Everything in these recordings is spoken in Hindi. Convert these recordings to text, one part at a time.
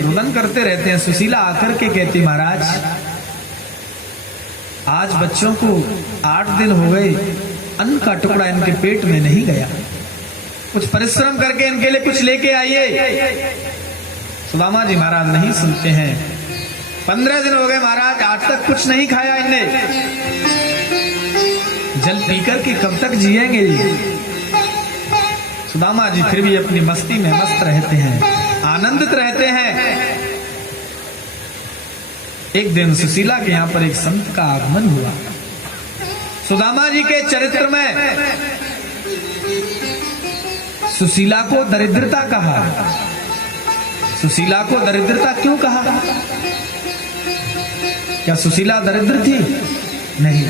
रुदन करते रहते हैं। सुशीला आकर के कहती, महाराज आज बच्चों को 8 दिन हो गए, अन्न का टुकड़ा इनके पेट में नहीं गया, कुछ परिश्रम करके इनके लिए कुछ लेके आइए। सुदामा जी महाराज नहीं सुनते हैं। 15 दिन हो गए महाराज, आज तक कुछ नहीं खाया इनने, जल पीकर के कब तक जिएंगे। सुदामा जी फिर भी अपनी मस्ती में मस्त रहते हैं, आनंदित रहते हैं। एक दिन सुशीला के यहाँ पर एक संत का आगमन हुआ। सुदामा जी के चरित्र में सुशीला को दरिद्रता कहा। सुशीला को दरिद्रता क्यों कहा? क्या सुशीला दरिद्र थी? नहीं,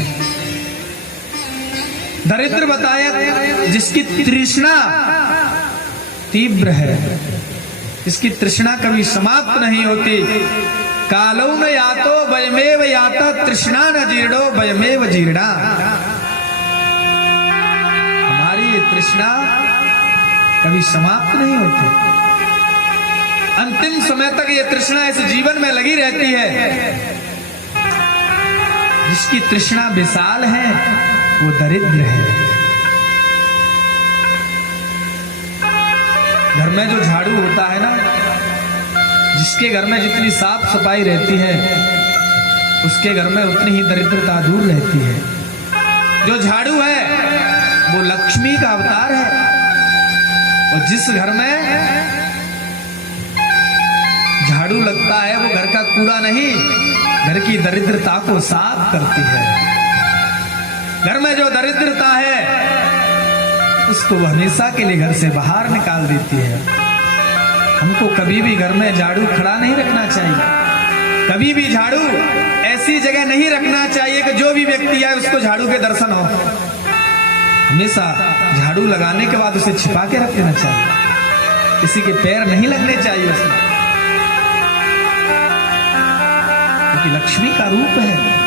दरिद्र बताया जिसकी तृष्णा तीव्र है, जिसकी तृष्णा कभी समाप्त नहीं होती। कालो न यातो वयमेव याता तृष्णा न जीर्णो वयमेव जीर्णा। हमारी ये तृष्णा कभी समाप्त नहीं होती, अंतिम समय तक ये तृष्णा इस जीवन में लगी रहती है। जिसकी तृष्णा विशाल है वो दरिद्र है। घर में जो झाड़ू होता है ना, जिसके घर में जितनी साफ सफाई रहती है उसके घर में उतनी ही दरिद्रता दूर रहती है। जो झाड़ू है वो लक्ष्मी का अवतार है, और जिस घर में झाड़ू लगता है वो घर का कूड़ा नहीं, घर की दरिद्रता को साफ करती है। घर में जो दरिद्रता है उसको वो हमेशा के लिए घर से बाहर निकाल देती है। हमको कभी भी घर में झाड़ू खड़ा नहीं रखना चाहिए, कभी भी झाड़ू ऐसी जगह नहीं रखना चाहिए कि जो भी व्यक्ति आए उसको झाड़ू के दर्शन हो। हमेशा झाड़ू लगाने के बाद उसे छिपा के रख देना चाहिए, किसी के पैर नहीं लगने चाहिए उसमें, क्योंकि लक्ष्मी का रूप है।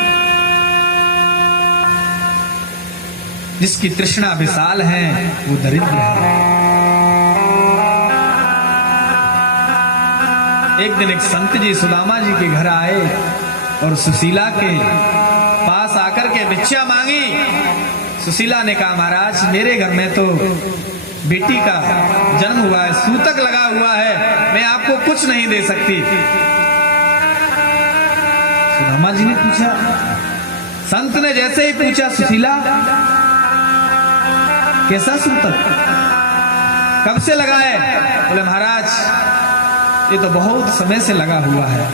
जिसकी तृष्णा विशाल है वो दरिद्र है। एक दिन एक संत जी सुदामा जी के घर आए और सुशीला के पास आकर के भिक्षा मांगी। सुशीला ने कहा, महाराज मेरे घर में तो बेटी का जन्म हुआ है, सूतक लगा हुआ है, मैं आपको कुछ नहीं दे सकती। सुदामा जी ने पूछा, संत ने जैसे ही पूछा, सुशीला कैसा सूतक, कब से लगा है? बोले महाराज ये तो बहुत समय से लगा हुआ है,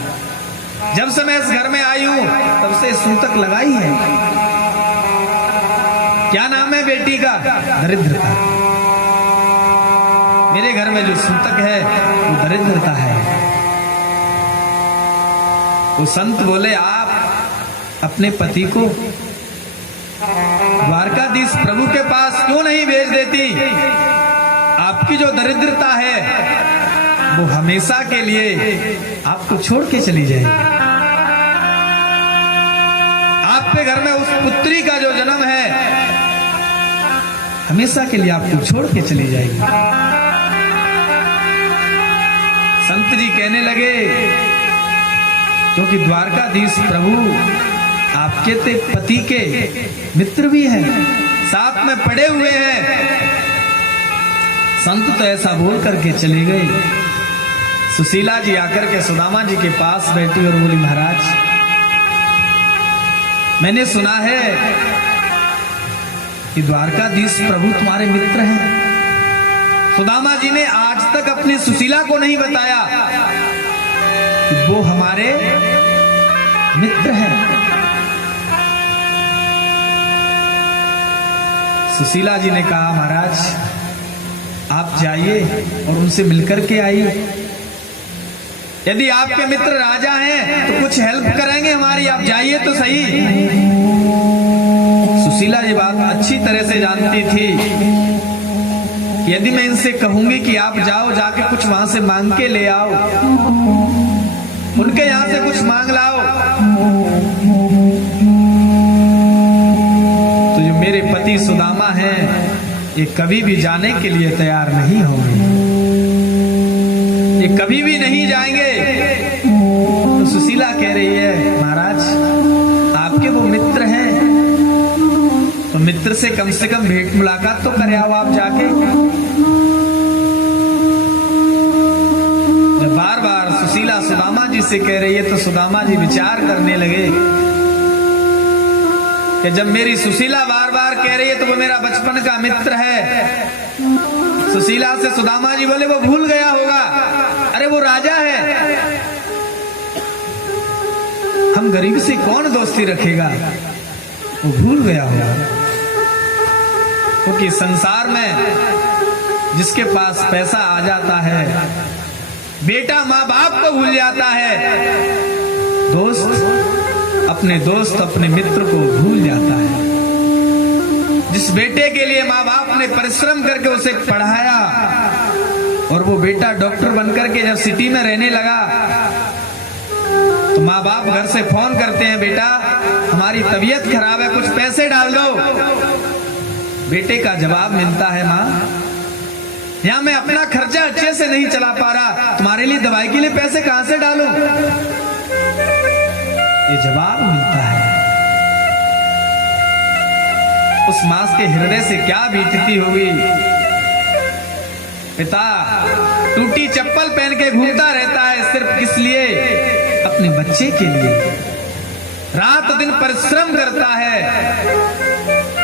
जब से मैं इस घर में आई हूं तब से सूतक लगाई है। क्या नाम है बेटी का? दरिद्रता। मेरे घर में जो सूतक है वो दरिद्रता है। वो संत बोले, आप अपने पति को द्वारकाधीश प्रभु के पास क्यों नहीं भेज देती? आपकी जो दरिद्रता है वो हमेशा के लिए आपको छोड़ के चली जाएगी। आपके घर में उस पुत्री का जो जन्म है हमेशा के लिए आपको छोड़ के चली जाएगी। संत जी कहने लगे, क्योंकि द्वारकाधीश प्रभु आपके ते पति के मित्र भी हैं, साथ में पड़े हुए हैं। संत तो ऐसा बोल करके चले गए। सुशीला जी आकर के सुदामा जी के पास बैठी और बोली, महाराज मैंने सुना है कि द्वारकाधीश प्रभु तुम्हारे मित्र हैं। सुदामा जी ने आज तक अपनी सुशीला को नहीं बताया कि वो हमारे मित्र हैं। सुशीला जी ने कहा, महाराज आप जाइए और उनसे मिलकर के आइए। यदि आपके मित्र राजा हैं तो कुछ हेल्प करेंगे हमारी, आप जाइए तो सही। सुशीला जी बात अच्छी तरह से जानती थी, यदि मैं इनसे कहूंगी कि आप जाओ, जाके कुछ वहां से मांग के ले आओ, उनके यहां से कुछ मांग लाओ, तो जो मेरे पति सुदामा हैं ये कभी भी जाने के लिए तैयार नहीं होंगे, ये कभी भी नहीं जाएंगे। कह रही है महाराज आपके वो मित्र हैं, तो मित्र से कम भेंट मुलाकात तो करे आओ आप जाके। जब बार बार सुशीला सुदामा जी से कह रही है तो सुदामा जी विचार करने लगे कि जब मेरी सुशीला बार बार कह रही है तो वो मेरा बचपन का मित्र है। सुशीला से सुदामा जी बोले वो भूल गया होगा, अरे वो राजा है, हम गरीब से कौन दोस्ती रखेगा, वो भूल गया होगा। क्योंकि संसार में जिसके पास पैसा आ जाता है, बेटा माँ बाप को भूल जाता है, दोस्त अपने मित्र को भूल जाता है। जिस बेटे के लिए माँ बाप ने परिश्रम करके उसे पढ़ाया और वो बेटा डॉक्टर बनकर के जब सिटी में रहने लगा तो माँ बाप घर से फोन करते हैं, बेटा हमारी तबीयत खराब है, कुछ पैसे डाल दो। बेटे का जवाब मिलता है, माँ यहां मैं अपना खर्चा अच्छे से नहीं चला पा रहा, तुम्हारे लिए दवाई के लिए पैसे कहां से डालूं? ये जवाब मिलता है। उस मां के हृदय से क्या बीतती होगी। पिता टूटी चप्पल पहन के घूमता रहता है सिर्फ किस लिए? अपने बच्चे के लिए। रात दिन परिश्रम करता है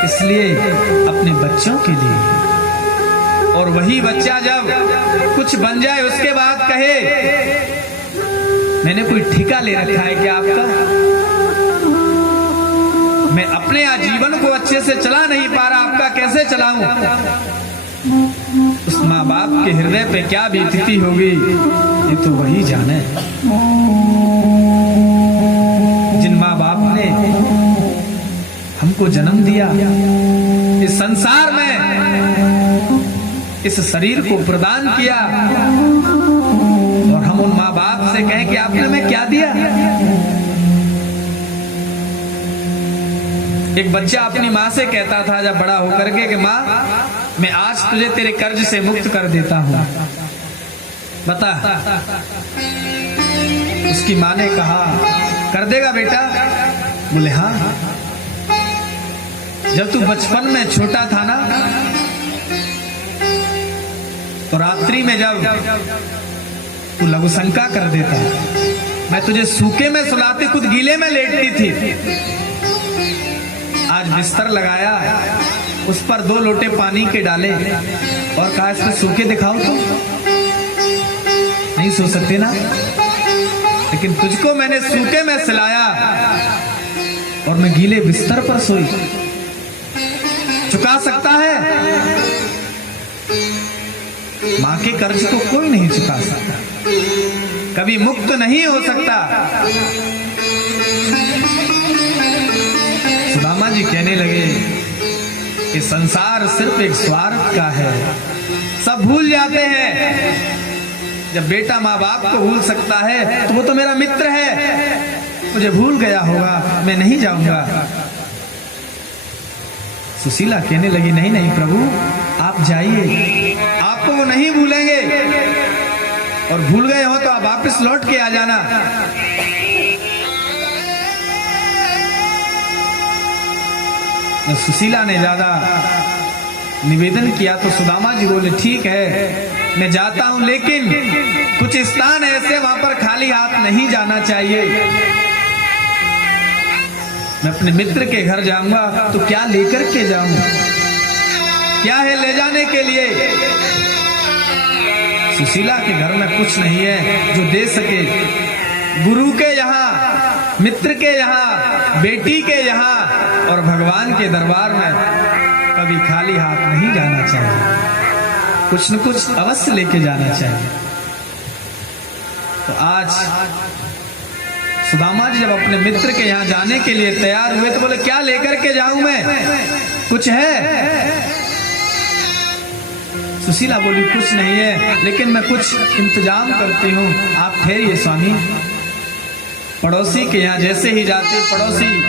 इसलिए अपने बच्चों के लिए। और वही बच्चा जब कुछ बन जाए उसके बाद कहे मैंने कोई ठेका ले रखा है क्या आपका, मैं अपने आजीवन को अच्छे से चला नहीं पा रहा, आपका कैसे चलाऊं? उस माँ बाप के हृदय पे क्या बीतती होगी ये तो वही जाने। जिन माँ बाप ने हमको जन्म दिया, इस संसार में इस शरीर को प्रदान किया, और हम उन माँ बाप से कहें कि आपने हमें क्या दिया? एक बच्चा अपनी माँ से कहता था जब बड़ा होकर के कि माँ मैं आज तुझे तेरे कर्ज से मुक्त कर देता हूं, बता। उसकी माँ ने कहा कर देगा बेटा? बोले हाँ। जब तू बचपन में छोटा था ना तो रात्रि में जब तू लघुशंका कर देता, मैं तुझे सूखे में सुलाती, खुद गीले में लेटती थी। आज बिस्तर लगाया, उस पर 2 लोटे पानी के डाले और कहा इसमें सूखे दिखाओ तुम, नहीं सो सकते ना, लेकिन तुझको मैंने सूखे में सिलाया और मैं गीले बिस्तर पर सोई। चुका सकता है? मां के कर्ज को कोई नहीं चुका सकता, कभी मुक्त नहीं हो सकता। सुदामा जी कहने लगे कि संसार सिर्फ एक स्वार्थ का है, सब भूल जाते हैं। जब बेटा माँ बाप को भूल सकता है तो वो तो मेरा मित्र है, मुझे भूल गया होगा, मैं नहीं जाऊंगा। सुशीला कहने लगी नहीं नहीं प्रभु आप जाइए, आपको वो नहीं भूलेंगे, और भूल गए हो तो आप वापस लौट के आ जाना। सुशीला ने ज्यादा निवेदन किया तो सुदामा जी बोले ठीक है मैं जाता हूं, लेकिन कुछ स्थान ऐसे वहां पर खाली हाथ नहीं जाना चाहिए। मैं अपने मित्र के घर जाऊंगा तो क्या लेकर के जाऊं, क्या है ले जाने के लिए? सुशीला के घर में कुछ नहीं है जो दे सके। गुरु के यहाँ, मित्र के यहाँ, बेटी के यहाँ और भगवान के दरबार में कभी खाली हाथ नहीं जाना चाहिए, कुछ न कुछ अवश्य लेके जाना चाहिए। तो आज सुदामा जी जब अपने मित्र के यहाँ जाने के लिए तैयार हुए तो बोले क्या लेकर के जाऊं मैं, कुछ है? सुशीला बोली कुछ नहीं है, लेकिन मैं कुछ इंतजाम करती हूँ, आप ठहरिए स्वामी। पड़ोसी के यहाँ जैसे ही जाते, पड़ोसी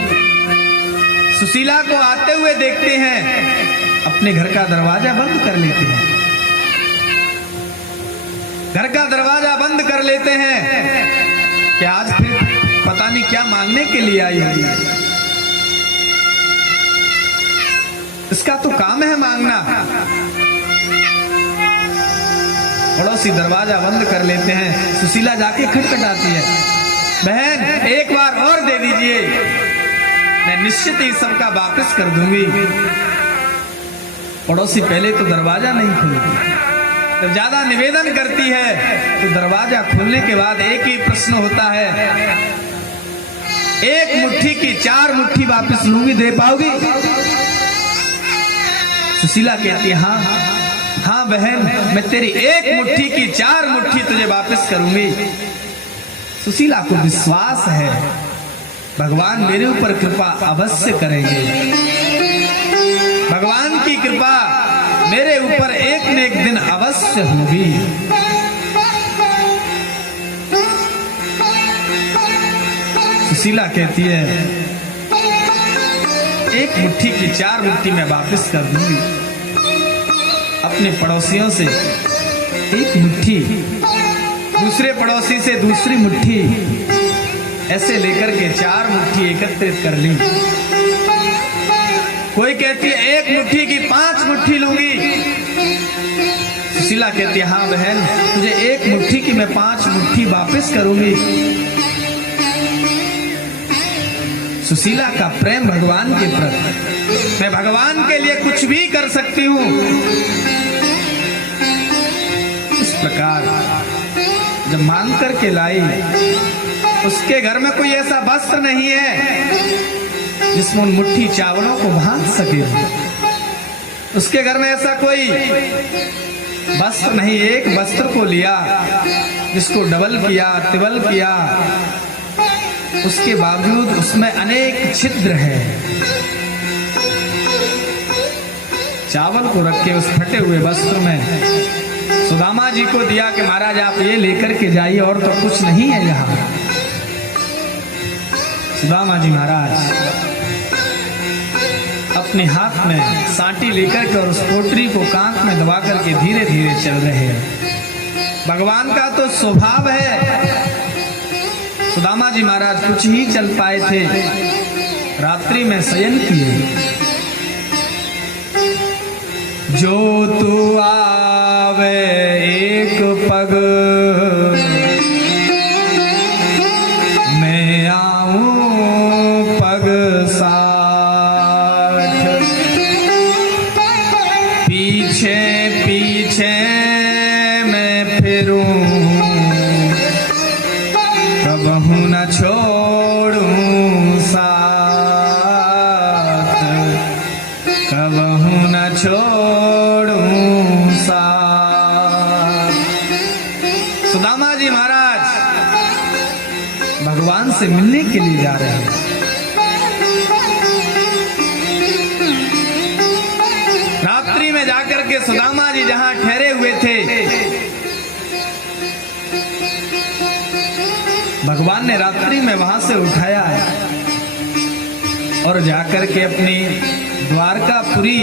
सुशीला को आते हुए देखते हैं, अपने घर का दरवाजा बंद कर लेते हैं। घर का दरवाजा बंद कर लेते हैं कि आज फिर पता नहीं क्या मांगने के लिए आई होगी। इसका तो काम है मांगना। पड़ोसी दरवाजा बंद कर लेते हैं। सुशीला जाके खटखटाती है, बहन एक बार और दे दीजिए, मैं निश्चित ही सबका वापस कर दूंगी। पड़ोसी पहले तो दरवाजा नहीं खोलती, जब ज्यादा निवेदन करती है तो दरवाजा खोलने के बाद एक ही प्रश्न होता है, एक मुट्ठी की 4 मुट्ठी वापस लूंगी, दे पाओगी? सुशीला कहती है हाँ हाँ बहन, मैं तेरी एक मुट्ठी की 4 मुट्ठी तुझे वापस करूंगी। सुशीला को विश्वास है भगवान मेरे ऊपर कृपा अवश्य करेंगे, भगवान की कृपा मेरे ऊपर एक न एक दिन अवश्य होगी। सुशीला कहती है एक मुट्ठी की 4 मुट्ठी मैं वापस कर दूंगी। अपने पड़ोसियों से एक मुट्ठी, दूसरे पड़ोसी से दूसरी मुट्ठी, ऐसे लेकर के 4 मुट्ठी एकत्रित कर ली। कोई कहती है एक मुट्ठी की 5 मुट्ठी लूंगी। सुशीला कहती है हाँ बहन, तुझे एक मुट्ठी की मैं 5 मुट्ठी वापस करूंगी। सुशीला का प्रेम भगवान के प्रति, मैं भगवान के लिए कुछ भी कर सकती हूँ। इस प्रकार जब मांग करके लाई, उसके घर में कोई ऐसा वस्त्र नहीं है जिसमें उन मुट्ठी चावलों को बांध सके। उसके घर में ऐसा कोई वस्त्र नहीं। एक वस्त्र को लिया, जिसको डबल किया, तिबल किया, उसके बावजूद उसमें अनेक छिद्र है। चावल को रखे उस फटे हुए वस्त्र में सुदामा जी को दिया कि महाराज आप ये लेकर के जाइए, और तो कुछ नहीं है यहाँ। सुदामा जी महाराज अपने हाथ में सांटी लेकर के और उस पोटरी को कांख में दबा करके धीरे धीरे चल रहे हैं। भगवान का तो स्वभाव है। सुदामा जी महाराज कुछ ही चल पाए थे, रात्रि में शयन किए। जो तू आवे एक पग, मैं आऊं पग 60, पीछे पीछे मैं फिरूं, कबहू न छोड़ूं साथ, कबहू न छोड़ूं साथ। सुदामा जी महाराज भगवान से मिलने के लिए जा रहे हैं। रात्रि में जाकर के सुदामा जी जहां ठहरे हुए थे, भगवान ने रात्रि में वहां से उठाया और जाकर के अपनी द्वारकापुरी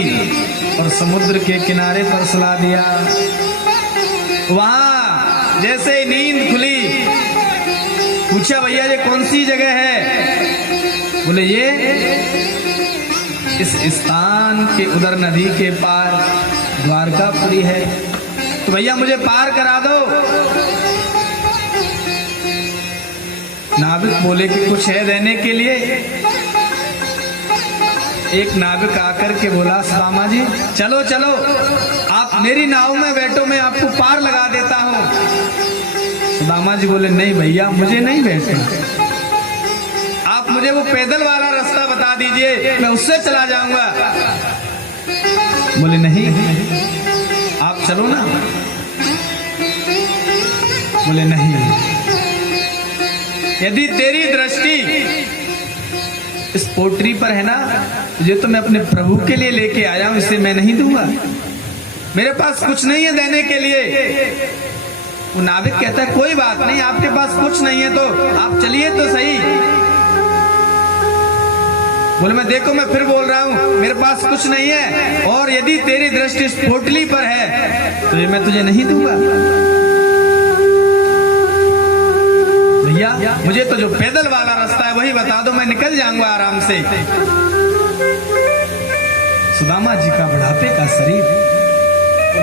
और समुद्र के किनारे पर सुला दिया। वहां जैसे ही नींद खुली, पूछा भैया ये कौन सी जगह है? बोले ये इस स्थान के उधर नदी के पार द्वारकापुरी है। तो भैया मुझे पार करा दो। नाविक बोले कि कुछ है देने के लिए? एक नाविक आकर के बोला सुदामा जी चलो चलो, आप मेरी नाव में बैठो, मैं आपको पार लगा देता हूँ। सुदामा जी बोले नहीं भैया मुझे नहीं बैठना, आप मुझे वो पैदल वाला रास्ता बता दीजिए, मैं उससे चला जाऊंगा। बोले नहीं आप चलो ना। बोले नहीं, यदि तेरी दृष्टि इस पोटरी पर है ना, ये तो मैं अपने प्रभु के लिए लेके आया हूं, इसे मैं नहीं दूंगा, मेरे पास कुछ नहीं है देने के लिए। वो नाविक कहता है कोई बात नहीं, आपके पास कुछ नहीं है तो आप चलिए तो सही। बोले मैं देखो मैं फिर बोल रहा हूं मेरे पास कुछ नहीं है, और यदि तेरी दृष्टि इस पोटली पर है तो ये मैं तुझे नहीं दूंगा। भैया मुझे तो जो पैदल वाला रास्ता है वही बता दो, मैं निकल जाऊंगा आराम से। सुदामा जी का बुढ़ापे का शरीर,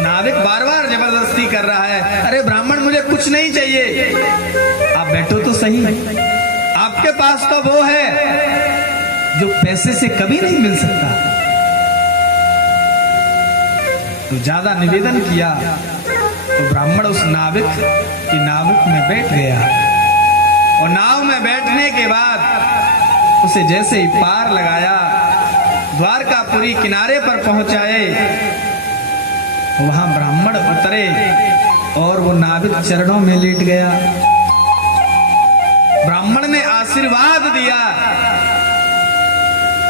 नाविक बार बार जबरदस्ती कर रहा है, अरे ब्राह्मण मुझे कुछ नहीं चाहिए, आप बैठो तो सही, आपके पास तो वो है जो पैसे से कभी नहीं मिल सकता। तो ज्यादा निवेदन किया तो ब्राह्मण उस नाविक की नाविक में बैठ गया, और नाव में बैठने के बाद उसे जैसे ही पार लगाया, द्वारकापुरी किनारे पर पहुंचाए, वहां ब्राह्मण उतरे और वो नाविक चरणों में लेट गया। ब्राह्मण ने आशीर्वाद दिया।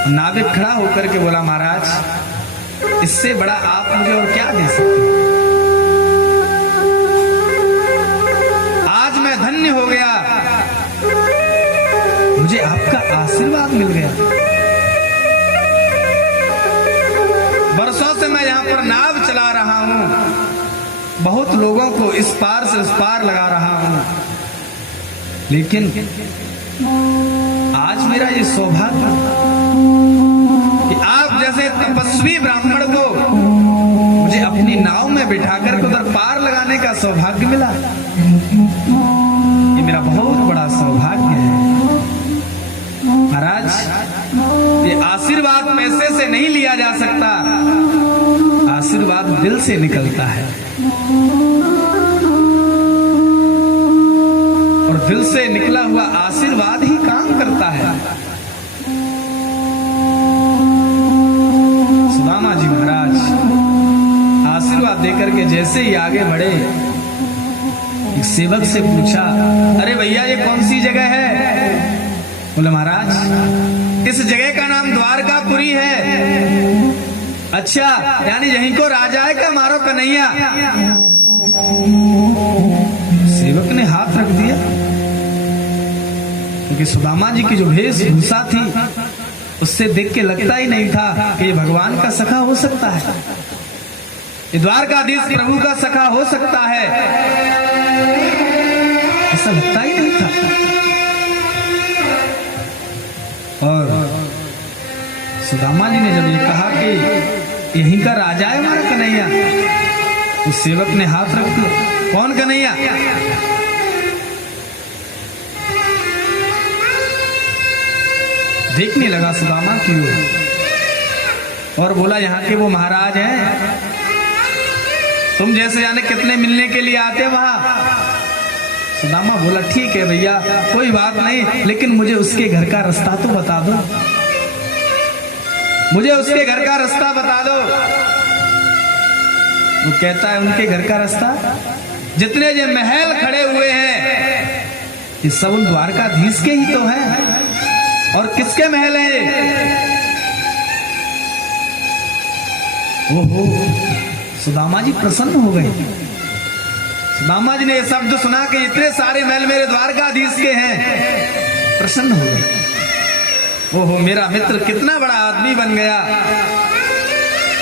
नाविक खड़ा होकर के बोला, महाराज इससे बड़ा आप मुझे और क्या दे सकते हैं? आज मैं धन्य हो गया, मुझे आपका आशीर्वाद मिल गया। वर्षों से मैं यहाँ पर नाव चला रहा हूँ, बहुत लोगों को इस पार से उस पार लगा रहा हूँ, लेकिन आज मेरा ये सौभाग्य कि आप जैसे तपस्वी ब्राह्मण को मुझे अपनी नाव में बिठाकर के उधर पार लगाने का सौभाग्य मिला। ये मेरा बहुत बड़ा सौभाग्य है महाराज। ये आशीर्वाद पैसे से नहीं लिया जा सकता, आशीर्वाद दिल से निकलता है, और दिल से निकला हुआ आशीर्वाद ही काम करता है। सुदामा जी महाराज आशीर्वाद देकर के जैसे ही आगे बढ़े, एक सेवक से पूछा, अरे भैया ये कौन सी जगह है? बोले महाराज इस जगह का नाम द्वारकापुरी है। अच्छा, यानी यहीं को राजा है क्या? मारो कन्हैया। सेवक ने हाथ रख दिया, क्योंकि सुदामा जी की जो वेशभूषा थी उससे देख के लगता ही नहीं था कि ये भगवान का सखा हो सकता है, ये द्वारकाधीश प्रभु का सखा हो सकता है, ऐसा लगता ही नहीं था। और सुदामा जी ने जब ये कहा कि यहीं का राजा है हमारा कन्हैया, उस सेवक ने हाथ रख दिया, कौन कन्हैया? देखने लगा सुदामा की ओर और बोला, यहाँ के वो महाराज हैं, तुम जैसे जाने कितने मिलने के लिए आते वहां। सुदामा बोला, ठीक है भैया कोई बात नहीं, लेकिन मुझे उसके घर का रास्ता तो बता दो, मुझे उसके घर का रास्ता बता दो। वो कहता है, उनके घर का रास्ता, जितने ये महल खड़े हुए हैं ये सब उन द्वारकाधीश के ही तो हैं। और किसके महल है ये? ओहो, सुदामा जी प्रसन्न हो गए। सुदामा जी ने ये शब्द सुना कि इतने सारे महल मेरे द्वारकाधीश के हैं, प्रसन्न हो गए। ओहो, मेरा मित्र कितना बड़ा आदमी बन गया,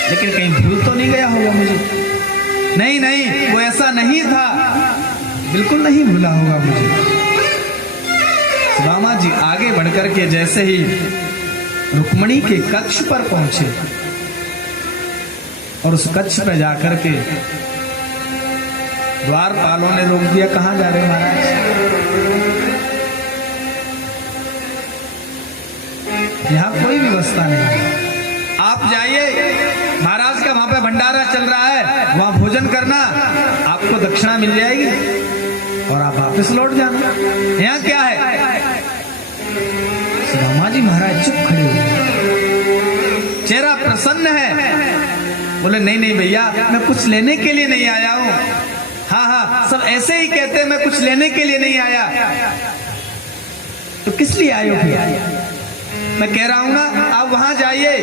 लेकिन कहीं भूल तो नहीं गया होगा मुझे? नहीं नहीं, वो ऐसा नहीं था, बिल्कुल नहीं भूला होगा मुझे। सुदामा जी आगे बढ़कर के जैसे ही रुक्मणी के कक्ष पर पहुंचे, और उस कक्ष पर जाकर के द्वारपालों ने रोक दिया, कहां जा रहे महाराज? यहां कोई व्यवस्था नहीं है, आप जाइए, महाराज का वहां पे भंडारा चल रहा है, वहां भोजन करना, आपको दक्षिणा मिल जाएगी और आप वापस लौट जाना। यहाँ क्या है? सुदामा जी महाराज चुप खड़े हुए, चेहरा प्रसन्न है। बोले, नहीं नहीं भैया, मैं कुछ लेने के लिए नहीं आया हूँ। हाँ हाँ, सब ऐसे ही कहते हैं, मैं कुछ लेने के लिए नहीं आया। तो किस लिए आए हो भैया? मैं कह रहा हूँ ना, आप वहां जाइए,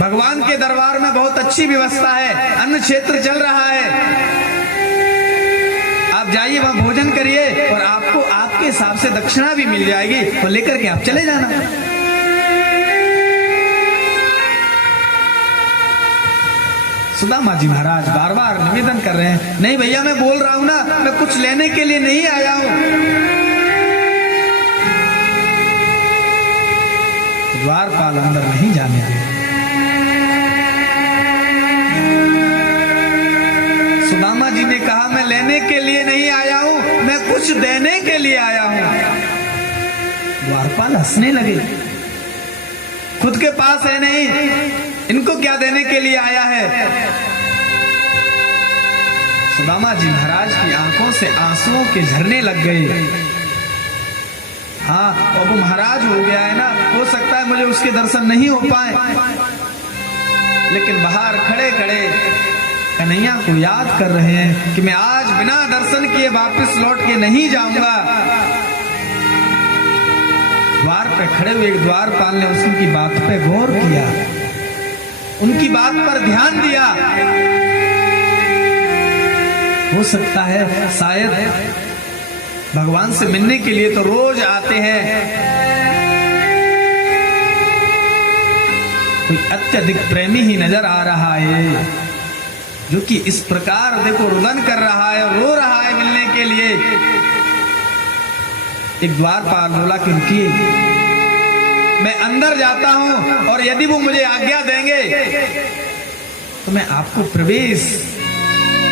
भगवान के दरबार में बहुत अच्छी व्यवस्था है, अन्न क्षेत्र चल रहा है, आप जाइए वहां भोजन करिए, और आपको आपके हिसाब से दक्षिणा भी मिल जाएगी, तो लेकर के आप चले जाना। सुदामा जी महाराज बार बार निवेदन कर रहे हैं, नहीं भैया मैं बोल रहा हूं ना, मैं कुछ लेने के लिए नहीं आया हूं। द्वारपाल अंदर नहीं जाने दे। सुदामा जी ने कहा, मैं लेने के लिए नहीं आया हूं, मैं कुछ देने के लिए आया हूं। द्वारपाल हंसने लगे, खुद के पास है नहीं, इनको क्या देने के लिए आया है। सुदामा जी महाराज की आंखों से आंसुओं के झरने लग गए। हाँ, अब महाराज हो गया है ना, हो सकता है मुझे उसके दर्शन नहीं हो पाए, लेकिन बाहर खड़े खड़े कन्हैया को याद कर रहे हैं कि मैं आज बिना दर्शन किए वापस लौट के नहीं जाऊंगा। द्वार पे खड़े हुए द्वारपाल ने उनकी बात पे गौर किया, उनकी बात पर ध्यान दिया। हो सकता है शायद भगवान से मिलने के लिए तो रोज आते हैं, कोई अत्यधिक प्रेमी ही नजर आ रहा है, जो कि इस प्रकार देखो रुदन कर रहा है और रो रहा है मिलने के लिए। एक द्वारपाल बोला कि रुकिए, मैं अंदर जाता हूं और यदि वो मुझे आज्ञा देंगे तो मैं आपको प्रवेश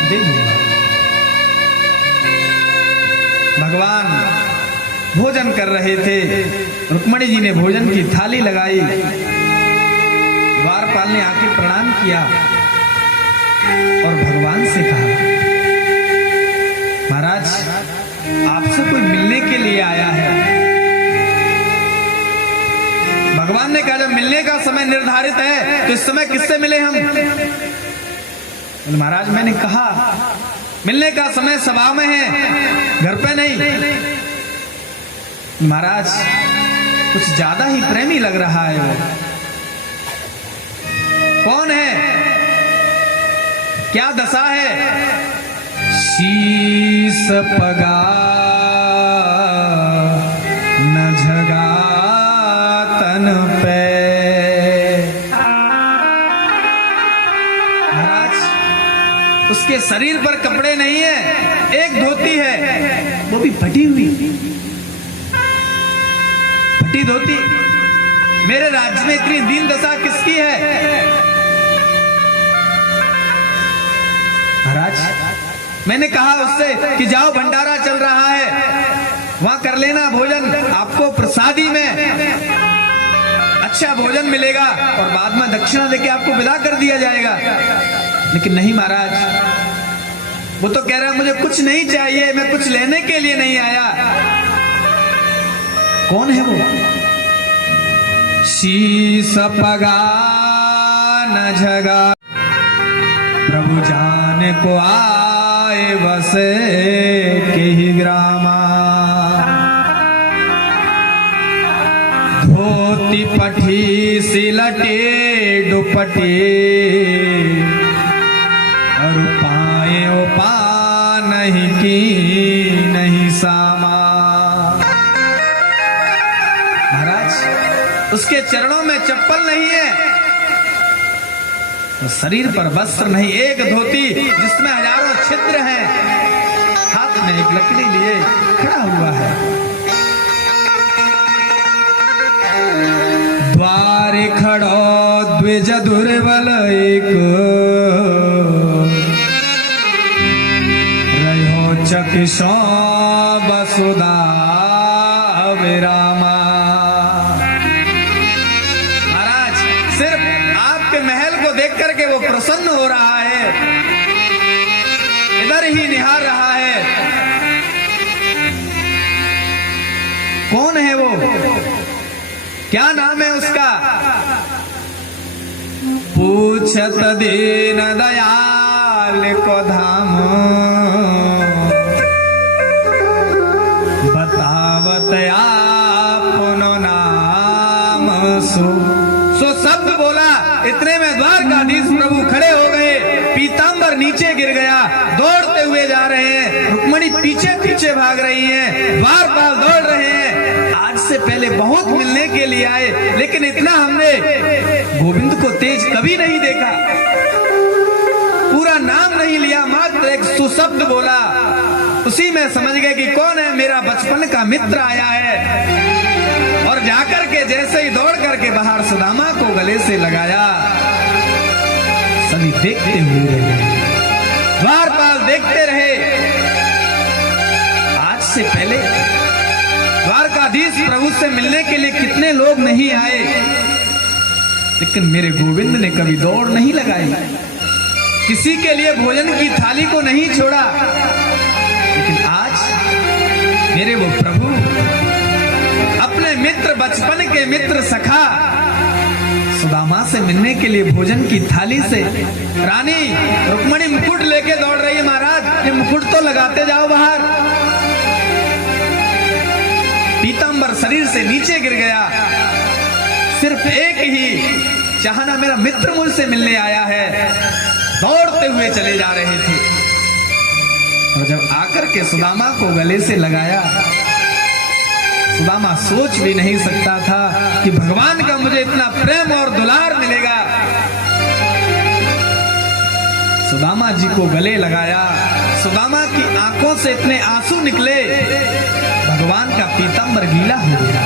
दे दूंगा। भगवान भोजन कर रहे थे, रुक्मणी जी ने भोजन की थाली लगाई, द्वारपाल ने आके प्रणाम किया और भगवान से कहा, महाराज आपसे कोई मिलने के लिए आया है। भगवान ने कहा, जब मिलने का समय निर्धारित है तो इस समय किससे मिले हम। महाराज मैंने कहा मिलने का समय सभा में है, घर पे नहीं। महाराज कुछ ज्यादा ही प्रेमी लग रहा है वो। कौन है, क्या दशा है। शीस पगा न झगा तन पे। महाराज उसके शरीर पर कपड़े नहीं है, एक धोती है, वो भी फटी हुई, फटी धोती। मेरे राज्य में इतनी दीन दशा किसकी है। महाराज मैंने कहा उससे कि जाओ भंडारा चल रहा है, वहां कर लेना भोजन, आपको प्रसादी में अच्छा भोजन मिलेगा और बाद में दक्षिणा देके आपको विदा कर दिया जाएगा। लेकिन नहीं महाराज, वो तो कह रहा है मुझे कुछ नहीं चाहिए, मैं कुछ लेने के लिए नहीं आया। कौन है वो। शीस पगा न झगा प्रभु जान को आए बसे के ही ग्रामा। धोती पठी सिलटे दुपटे और पाए ओ पा नहीं की नहीं सामा। महाराज उसके चरणों में चप्पल नहीं है, शरीर पर वस्त्र नहीं, एक धोती जिसमें हजारों छिद्र हैं, हाथ में एक लकड़ी लिए खड़ा हुआ है। द्वार खड़ो द्विज दुर्बल एक रहो चक्षो वसुधा विरामा। महाराज सिर्फ आपके महल को देख करके वो प्रसन्न हो रहा है, इधर ही निहार रहा है। कौन है वो, क्या नाम है उसका। पूछत दीन दयाल को धाम बतावत आपनो नाम सो शब्द बोला। इतने में द्वारकाधीश प्रभु खड़े हो गए, पीतांबर नीचे गिर गया, दौड़ते हुए जा रहे हैं, रुक्मणी पीछे पीछे भाग रही हैं, द्वारपाल दौड़ रहे हैं। आज से पहले बहुत मिलने के लिए आए, लेकिन इतना हमने गोविंद को तेज कभी नहीं देखा। पूरा नाम नहीं लिया, मात्र एक सुशब्द बोला, उसी में समझ गए कि कौन है, मेरा बचपन का मित्र आया है। और और जाकर के जैसे ही दौड़ करके बाहर सुदामा को गले से लगाया, सभी देखते हुए रहे, द्वारपाल देखते रहे। आज से पहले द्वारकाधीश प्रभु से मिलने के लिए कितने लोग नहीं आए, लेकिन मेरे गोविंद ने कभी दौड़ नहीं लगाई, किसी के लिए भोजन की थाली को नहीं छोड़ा। लेकिन आज मेरे वो प्रभु अपने मित्र, बचपन के मित्र सखा सुदामा से मिलने के लिए भोजन की थाली से, रानी रुक्मणी मुकुट लेके दौड़ रही है, महाराज ये मुकुट तो लगाते जाओ बाहर। पीतांबर शरीर से नीचे गिर गया, सिर्फ एक ही चाहना, मेरा मित्र मुझसे मिलने आया है, दौड़ते हुए चले जा रहे थे। और जब आकर के सुदामा को गले से लगाया, सुदामा सोच भी नहीं सकता था कि भगवान का मुझे इतना प्रेम और दुलार मिलेगा। सुदामा जी को गले लगाया, सुदामा की आंखों से इतने आंसू निकले, भगवान का पीतांबर गीला हो गया।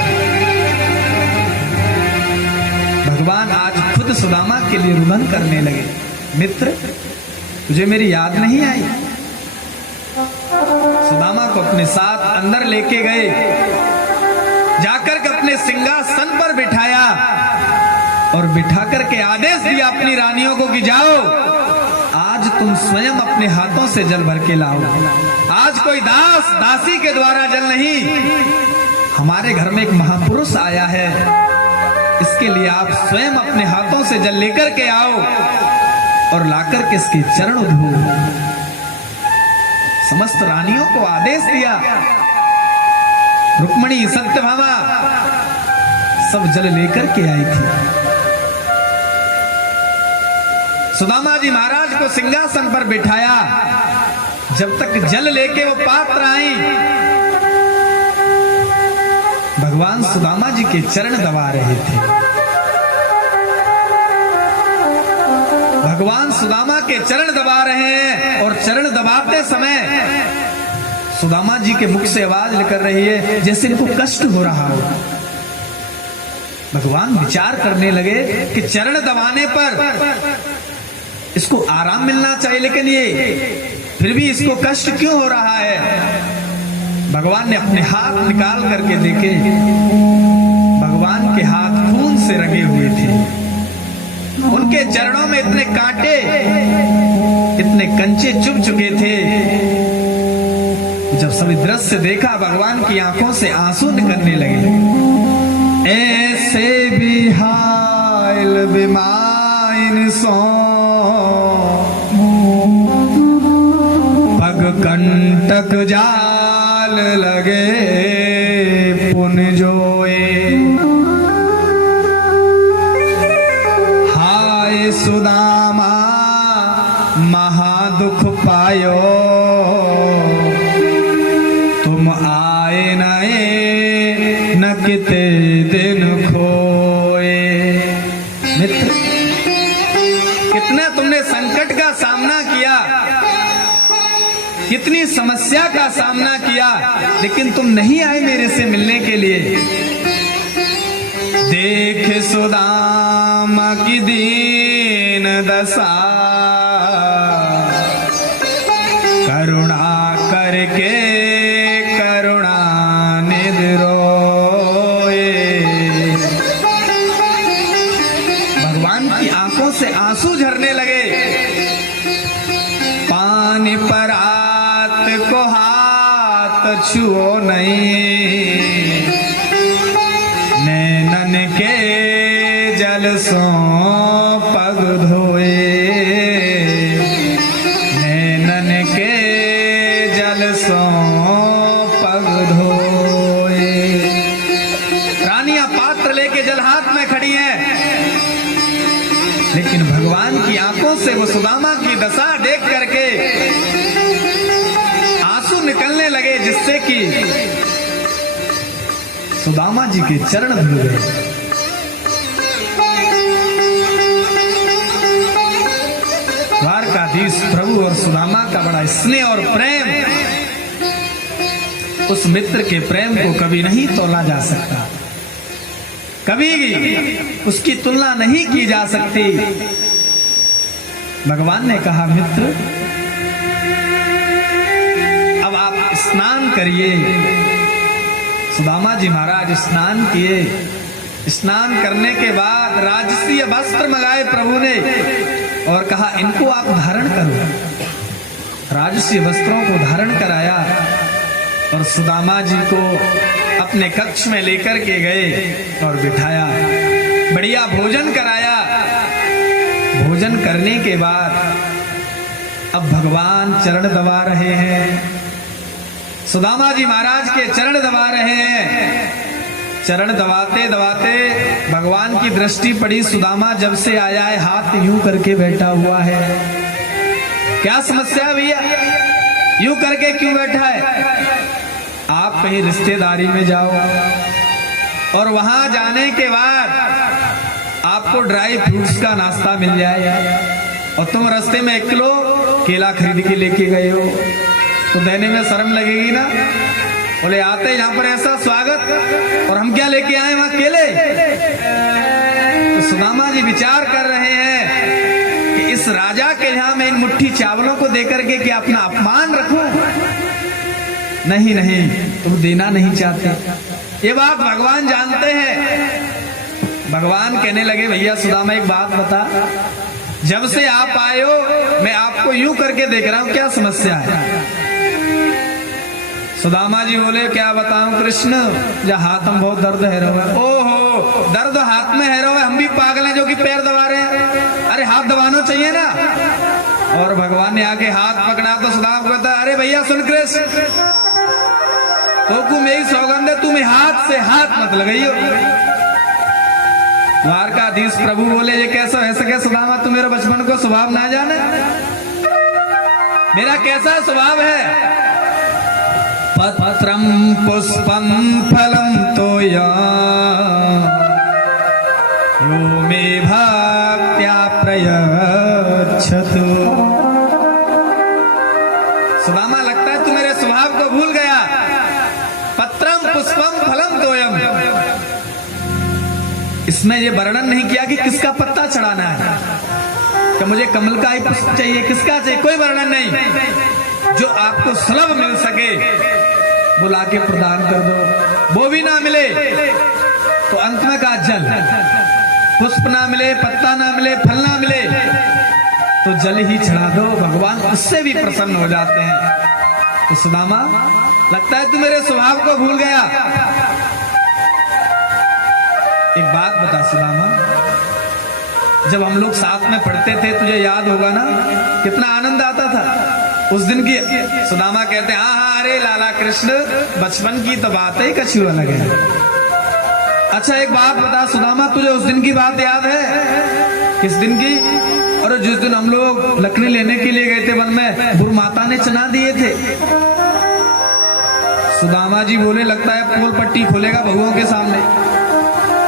भगवान आज खुद सुदामा के लिए रुदन करने लगे, मित्र तुझे मेरी याद नहीं आई? सुदामा को अपने साथ अंदर लेके गए, जाकर के अपने सिंहासन पर बिठाया और बिठा करके आदेश दिया अपनी रानियों को कि जाओ, आज तुम स्वयं अपने हाथों से जल भर के लाओ। आज कोई दास दासी के द्वारा जल नहीं, हमारे घर में एक महापुरुष आया है, इसके लिए आप स्वयं अपने हाथों से जल लेकर के आओ और लाकर के इसके चरण धो। समस्त रानियों को आदेश दिया, रुक्मणी, सत्यभामा सब जल लेकर के आई थी। सुदामा जी महाराज को सिंहासन पर बिठाया, जब तक जल लेके वो पात्र आई, भगवान सुदामा जी के चरण दबा रहे थे। भगवान सुदामा के चरण दबा रहे हैं और चरण दबाते समय सुदामा जी के मुख से आवाज निकल रही है जैसे इनको कष्ट हो रहा हो। भगवान विचार करने लगे कि चरण दबाने पर इसको आराम मिलना चाहिए, लेकिन ये फिर भी इसको कष्ट क्यों हो रहा है। भगवान ने अपने हाथ निकाल करके देखे, भगवान के हाथ खून से रंगे हुए थे, उनके चरणों में इतने कांटे, इतने कंचे चुभ चुके थे। जब सभी दृश्य देखा, भगवान की आंखों से आंसू निकलने लगे। ऐसे भी हाल बिमाइन सो पग कंटक जाल लगे पुन जोए, हाय सुदामा महादुख पायो, तुम आए नए न किते दिन खोए। मित्र, कितना तुमने संकट का सामना किया, कितनी समस्या का सामना किया, लेकिन तुम नहीं आए मेरे से मिलने के लिए। देख सुदामा की दीन दशा, करुणा करके करुणा निद्रोए। भगवान की आंखों से आंसू झरने लगे। पानी पर हाथ को हाथ छुओ नहीं, नैनन के जल सो पग धोए, नैनन के जल सो पग धोए। रानियां पात्र लेके जल हाथ में खड़ी हैं, लेकिन भगवान की आंखों से वो सुदामा की दशा देख करके आंसू निकलने लगे, जिससे कि सुदामा जी के चरण धुल गए। द्वारकाधीश प्रभु और सुदामा का बड़ा स्नेह और प्रेम, उस मित्र के प्रेम को कभी नहीं तोला जा सकता। कभी उसकी तुलना नहीं की जा सकती। भगवान ने कहा मित्र अब आप स्नान करिए। सुदामा जी महाराज स्नान किए। स्नान करने के बाद राजसीय वस्त्र मंगाए प्रभु ने और कहा इनको आप धारण करो। राजसीय वस्त्रों को धारण कराया और सुदामा जी को अपने कक्ष में लेकर के गए और बिठाया, बढ़िया भोजन कराया। भोजन करने के बाद अब भगवान चरण दबा रहे हैं। सुदामा जी महाराज के चरण दबा रहे हैं। चरण दबाते दबाते भगवान की दृष्टि पड़ी, सुदामा जब से आया है हाथ यूं करके बैठा हुआ है। क्या समस्या है भैया, यूं करके क्यों बैठा है? आप कहीं रिश्तेदारी में जाओ और वहां जाने के बाद आपको ड्राई फ्रूट्स का नाश्ता मिल जाए और तुम रास्ते में 1 किलो केला खरीद के लेके गए हो तो देने में शर्म लगेगी ना। बोले आते ही यहाँ पर ऐसा स्वागत और हम क्या लेके आए वहां केले। तो सुदामा जी विचार कर रहे हैं कि इस राजा के यहाँ मैं इन मुट्ठी चावलों को देकर के क्या अपना अपमान रखूं? नहीं नहीं, तुम देना नहीं चाहते। ये बात भगवान जानते हैं। भगवान कहने लगे भैया सुदामा एक बात बता, जब से आप आए हो मैं आपको यूं करके देख रहा हूं, क्या समस्या है? सुदामा जी बोले क्या बताऊं कृष्ण, या हाथ में बहुत दर्द है रहा है। ओहो, दर्द हाथ में है रहा है, हम भी पागल हैं जो कि पैर दबा रहे हैं। अरे हाथ दबाना चाहिए ना। और भगवान ने आके हाथ पकड़ा तो सुदामा कहता अरे भैया सुन कृष्ण, तो मेरी सौगंध है तुम्हें हाथ से हाथ मत लगाइयो। द्वारकाधीश प्रभु बोले ये कैसा है सके सुदामा, तू मेरे बचपन को स्वभाव ना जाने, मेरा कैसा स्वभाव है? पत्रम पुष्पम फलम तोया यो मे भक्त्या प्रयच्छतु। सुदामा लगता है तू मेरे स्वभाव को भूल गया। पत्रम पुष्पम फलम तोयम, इसने ये वर्णन नहीं किया कि किसका पत्ता चढ़ाना है, कि मुझे कमल का ही पुष्प चाहिए, किसका चाहिए, कोई वर्णन नहीं। जो आपको सुलभ मिल सके बुला के प्रदान कर दो। वो भी ना मिले तो अंत में का जल, पुष्प ना मिले, पत्ता ना मिले, फल ना मिले तो जल ही चढ़ा दो, भगवान उससे भी प्रसन्न हो जाते हैं। तो सुदामा लगता है तू मेरे स्वभाव को भूल गया। एक बात बता सुदामा, जब हम लोग साथ में पढ़ते थे तुझे याद होगा ना कितना आनंद आता था उस दिन की। सुदामा कहते हाँ हाँ, अरे लाला कृष्ण बचपन की तो बात ही कछु अलग है। अच्छा एक बात बता सुदामा, तुझे उस दिन की बात याद है? किस दिन की? और जिस दिन हम लोग लकड़ी लेने के लिए गए थे वन में, बुर माता ने चना दिए थे। सुदामा जी बोले लगता है पोल पट्टी खोलेगा बहुओं के सामने।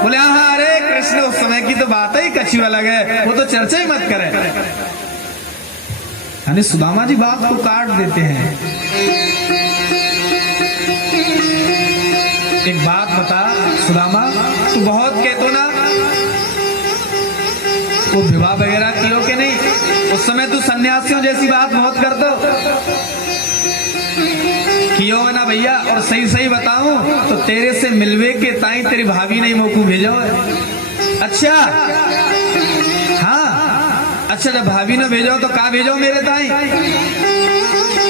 बोले हाँ अरे कृष्ण उस समय की तो बात ही कछु अलग है, वो तो चर्चा ही मत करे। यानी सुदामा जी बात को काट देते हैं। एक बात बता सुदामा, तू बहुत कहतो ना, वो विवाह वगैरह कियो के नहीं? उस समय तू सन्यासियों जैसी बात बहुत कर दो कियो है ना भैया। और सही सही बताऊं तो तेरे से मिलवे के ताई तेरी भाभी ने मोकू भेजो है। अच्छा हाँ, अच्छा जब भाभी ने भेजो तो का भेजो मेरे ताई?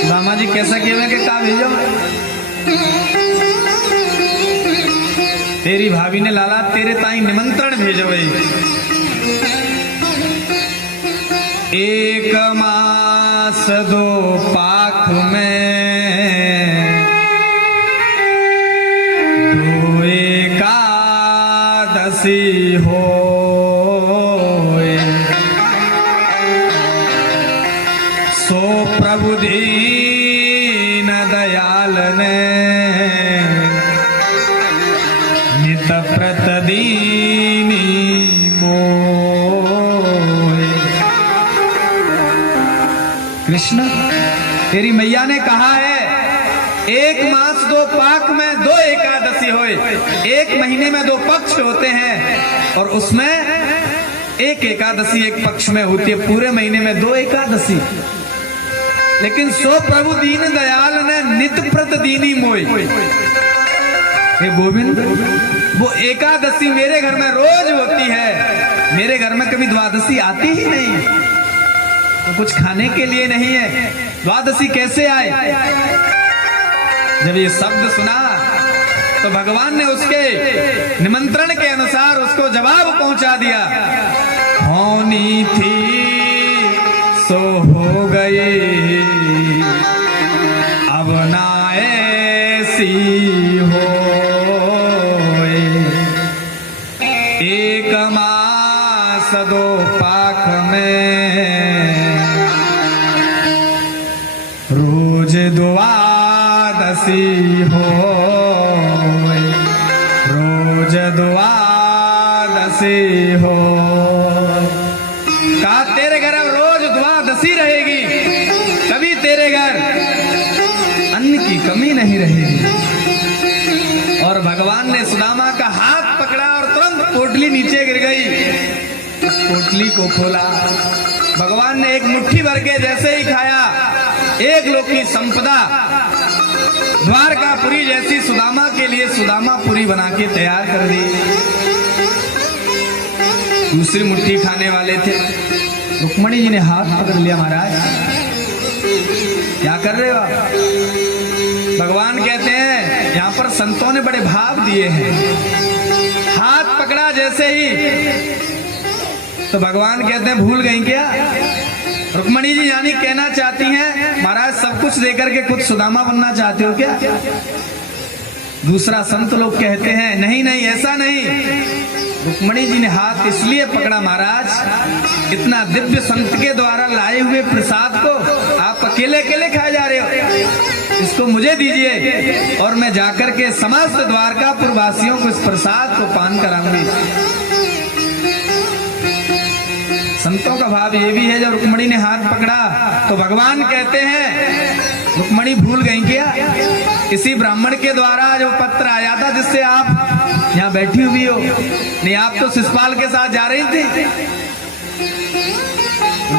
दामा जी कैसा किया कि का भेजो? तेरी भाभी ने लाला तेरे ताई निमंत्रण भेजो भाई। एक मास 2 पाख में 2 एकादशी हो, सो प्रभु दीन दयाल ने नित प्रतिदीनी मोए। कृष्ण तेरी मैया ने कहा है 1 मास 2 पाक में 2 एकादशी होए। एक महीने में 2 पक्ष होते हैं और उसमें एक एकादशी एक पक्ष में होती है, पूरे महीने में 2 एकादशी। लेकिन सो प्रभु दीन दयाल ने नित प्रत दीनी मोय। हे गोविंद, वो एकादशी मेरे घर में रोज होती है, मेरे घर में कभी द्वादशी आती ही नहीं। तो कुछ खाने के लिए नहीं है, द्वादशी कैसे आए? जब ये शब्द सुना तो भगवान ने उसके निमंत्रण के अनुसार उसको जवाब पहुंचा दिया। होनी थी सो हो गई, अब ना ऐसी हो। एक मास 2 पाख में रोज द्वादशी हो, रोज द्वादशी हो। कहा तेरे घर अब रोज द्वादशी रहेगी, कभी तेरे घर अन्न की कमी नहीं रहेगी। और भगवान ने सुदामा का हाथ पकड़ा और तुरंत पोटली नीचे गिर गई। उस पोटली को खोला, भगवान ने एक मुट्ठी भर के जैसे ही खाया, एक लोक की संपदा द्वारकापुरी जैसी सुदामा के लिए सुदामापुरी बना के तैयार कर दी। दूसरी मुट्ठी खाने वाले थे, रुक्मणी जी ने हाथ पकड़ लिया। महाराज क्या कर रहे हो आप? भगवान कहते हैं यहाँ पर संतों ने बड़े भाव दिए हैं। हाथ पकड़ा जैसे ही तो भगवान कहते हैं भूल गई क्या? रुक्मणी जी यानी कहना चाहती हैं महाराज सब कुछ देकर के खुद सुदामा बनना चाहते हो क्या? दूसरा संत लोग कहते हैं नहीं नहीं ऐसा नहीं। रुक्मणी जी ने हाथ इसलिए पकड़ा महाराज, इतना दिव्य संत के द्वारा लाए हुए प्रसाद को आप अकेले अकेले खाए जा रहे हो, इसको मुझे दीजिए और मैं जाकर के समस्त द्वारकापुर वासियों को इस प्रसाद को पान कराऊंगी। संतों का भाव ये भी है, जब रुक्मणी ने हाथ पकड़ा तो भगवान कहते हैं रुक्मणी भूल गई क्या? किसी ब्राह्मण के द्वारा जो पत्र आया था जिससे आप यहाँ बैठी हुई हो, नहीं आप तो शिषपाल के साथ जा रही थी।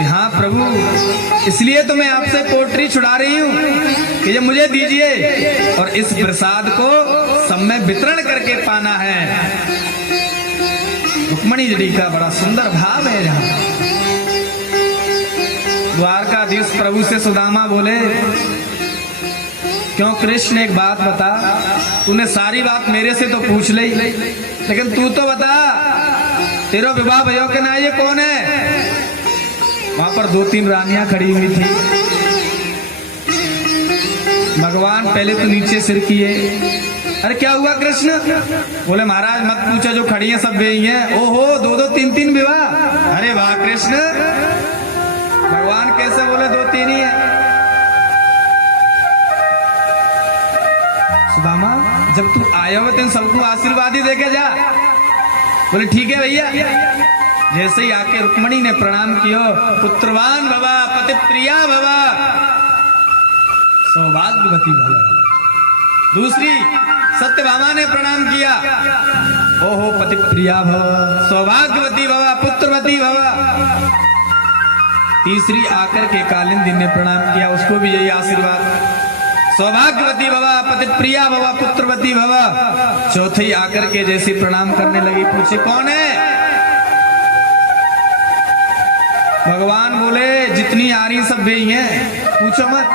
हाँ प्रभु, इसलिए तो मैं आपसे पोटरी छुड़ा रही हूँ कि ये मुझे दीजिए और इस प्रसाद को सब में वितरण करके पाना है। रुक्मणी जी का बड़ा सुंदर भाव है। यहाँ द्वारकाधीश प्रभु से सुदामा बोले क्यों कृष्ण एक बात बता, तूने सारी बात मेरे से तो पूछ ली, लेकिन तू तो बता तेरा विवाह भयो के ना ये कौन है? वहां पर 2-3 रानियां खड़ी हुई थी। भगवान पहले तो नीचे सिर किए, अरे क्या हुआ कृष्ण? बोले महाराज मत पूछो, जो खड़ी हैं सब वे ही हैं। ओहो 2-2 3-3 विवाह, अरे वाह कृष्ण। भगवान कैसे बोले 2-3 ही है? सुदामा जब तू आया हो तो सबको आशीर्वाद ही देके जा। बोले ठीक है भैया। जैसे ही आके रुक्मणी ने प्रणाम किया, पुत्रवान भवा पति प्रिया भवा सौभाग्यवती भवा। दूसरी सत्यभामा ने प्रणाम किया, ओहो पति प्रिया भवा सौभाग्यवती भवा पुत्रवती भवा। तीसरी आकर के कालिंदी ने प्रणाम किया, उसको भी यही आशीर्वाद, सौभाग्यवती भवा पति प्रिया भवा पुत्रवती भवा। चौथी आकर के जैसे प्रणाम करने लगी, पूछे कौन है? भगवान बोले जितनी आ रही सब वे ही हैं, पूछो मत।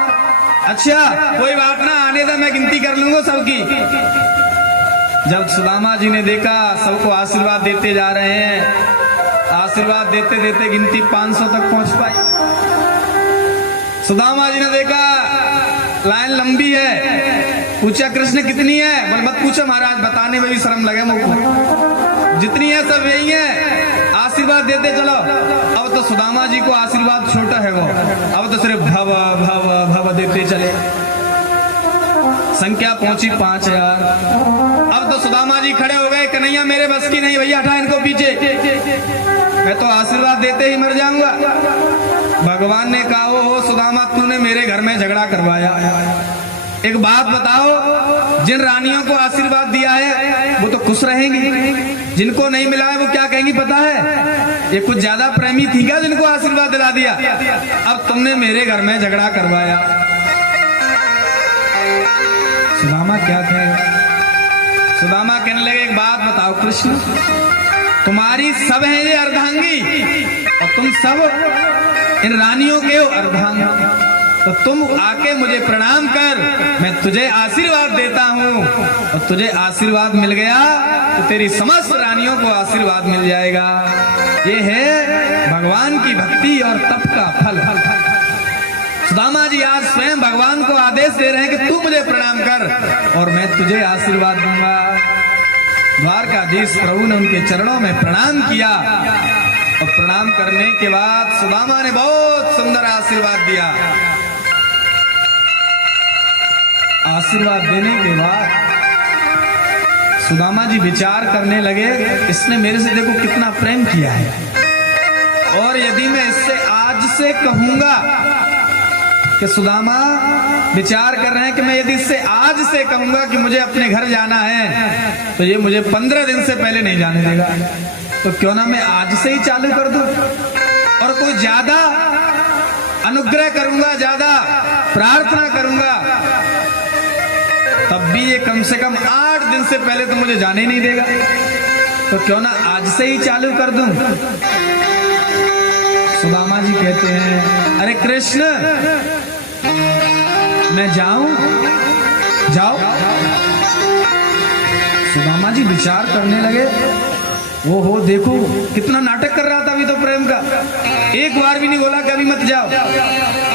अच्छा कोई बात ना, आने दे मैं गिनती कर लूंगा सबकी। जब सुदामा जी ने देखा सबको आशीर्वाद देते जा रहे हैं, आशीर्वाद देते देते गिनती 500 तक पहुंच पाई। सुदामा जी ने देखा लाइन लंबी है, पूछा कृष्ण कितनी है? बोले मत पूछो महाराज, बताने में भी शर्म लगे मुझको। जितनी है सब यही है, आशीर्वाद देते चलो। अब तो सुदामा जी को आशीर्वाद छोटा है वो, अब तो सिर्फ भव भव भव देते चले। संख्या पहुंची 5000। अब तो सुदामा जी खड़े हो गए, कन्हैया मेरे बस की नहीं भैया, हटा इनको पीछे, मैं तो आशीर्वाद देते ही मर जाऊंगा। भगवान ने कहा हो सुदामा तूने मेरे घर में झगड़ा करवाया, एक बात बताओ जिन रानियों को आशीर्वाद दिया है वो तो खुश रहेंगी, जिनको नहीं मिला है वो क्या कहेंगी पता है? ये कुछ ज्यादा प्रेमी थी क्या जिनको आशीर्वाद दिला दिया? अब तुमने मेरे घर में झगड़ा करवाया। सुदामा क्या कहे? सुदामा कहने लगे एक बात बताओ कृष्ण, तुम्हारी सब है ये अर्धांगी और तुम सब इन रानियों के हो अर्धांग, तो तुम आके मुझे प्रणाम कर, मैं तुझे आशीर्वाद देता हूँ, और तुझे आशीर्वाद मिल गया तो तेरी समस्त रानियों को आशीर्वाद मिल जाएगा। ये है भगवान की भक्ति और तप का फल। सुदामा जी आज स्वयं भगवान को आदेश दे रहे हैं कि तू मुझे प्रणाम कर और मैं तुझे आशीर्वाद दूंगा। द्वारकाधीश प्रभु ने उनके चरणों में प्रणाम किया और प्रणाम करने के बाद सुदामा ने बहुत सुंदर आशीर्वाद दिया। आशीर्वाद देने के बाद सुदामा जी विचार करने लगे, इसने मेरे से देखो कितना प्रेम किया है, और यदि मैं इससे आज से कहूंगा कि सुदामा विचार कर रहे हैं कि मैं यदि इससे आज से कहूंगा कि मुझे अपने घर जाना है तो ये मुझे 15 दिन से पहले नहीं जाने देगा, तो क्यों ना मैं आज से ही चालू कर दूं और कोई ज्यादा अनुग्रह करूंगा, ज्यादा प्रार्थना करूंगा, तब भी ये कम से कम 8 दिन से पहले तो मुझे जाने नहीं देगा, तो क्यों ना आज से ही चालू कर दूं। सुदामा जी कहते हैं अरे कृष्ण मैं जाऊं? जाओ। सुदामा जी विचार करने लगे, वो हो देखो कितना नाटक कर रहा था अभी तो प्रेम का, एक बार भी नहीं बोला कि अभी मत जाओ।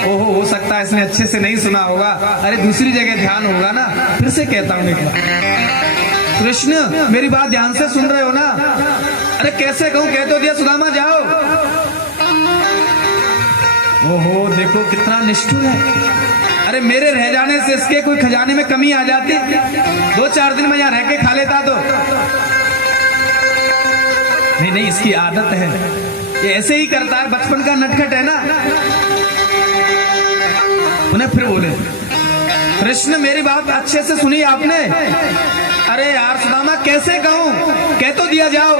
ओहो हो सकता है इसने अच्छे से नहीं सुना होगा, अरे दूसरी जगह ध्यान होगा ना, फिर से कहता हूं एक बार। कृष्ण मेरी बात ध्यान से सुन रहे हो ना? अरे कैसे कहूं, कह तो दिया सुदामा जाओ। ओहो देखो कितना निष्ठुर है, अरे मेरे रह जाने से इसके कोई खजाने में कमी आ जाती, 2-4 दिन में यहाँ रह के खा लेता तो। नहीं नहीं इसकी आदत है, ये ऐसे ही करता है, बचपन का नटखट है ना। उन्हें फिर बोले कृष्ण मेरी बात अच्छे से सुनी आपने? अरे यार सुदामा कैसे कहूं, कह तो दिया जाओ।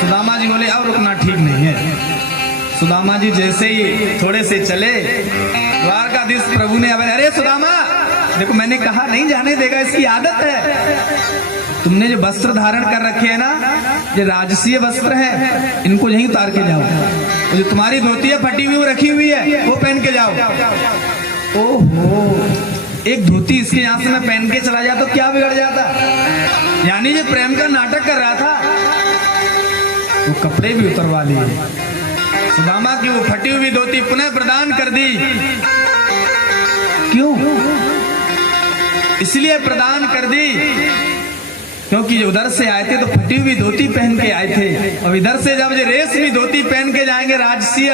सुदामा जी बोले अब रुकना ठीक नहीं है। सुदामा जी जैसे ही थोड़े से चले, द्वारकाधीश प्रभु ने अरे सुदामा देखो मैंने कहा नहीं जाने देगा, इसकी आदत है। तुमने जो वस्त्र धारण कर रखे है ना, ये राजसीय वस्त्र है, इनको यहीं उतार के जाओ। जो तुम्हारी धोती है फटी हुई रखी हुई है वो पहन के जाओ। ओहो एक धोती इसके यहाँ से मैं पहन के चला जाता तो क्या बिगड़ जाता? यानी ये प्रेम का नाटक कर रहा था, वो कपड़े भी उतरवा लिए। सुदामा की वो फटी हुई धोती पुनः प्रदान कर दी। क्यों? इसलिए प्रदान कर दी क्योंकि उधर से आए थे तो फटी हुई धोती पहन के आए थे, और इधर से जब ये रेशमी धोती पहन के जाएंगे राजसीय,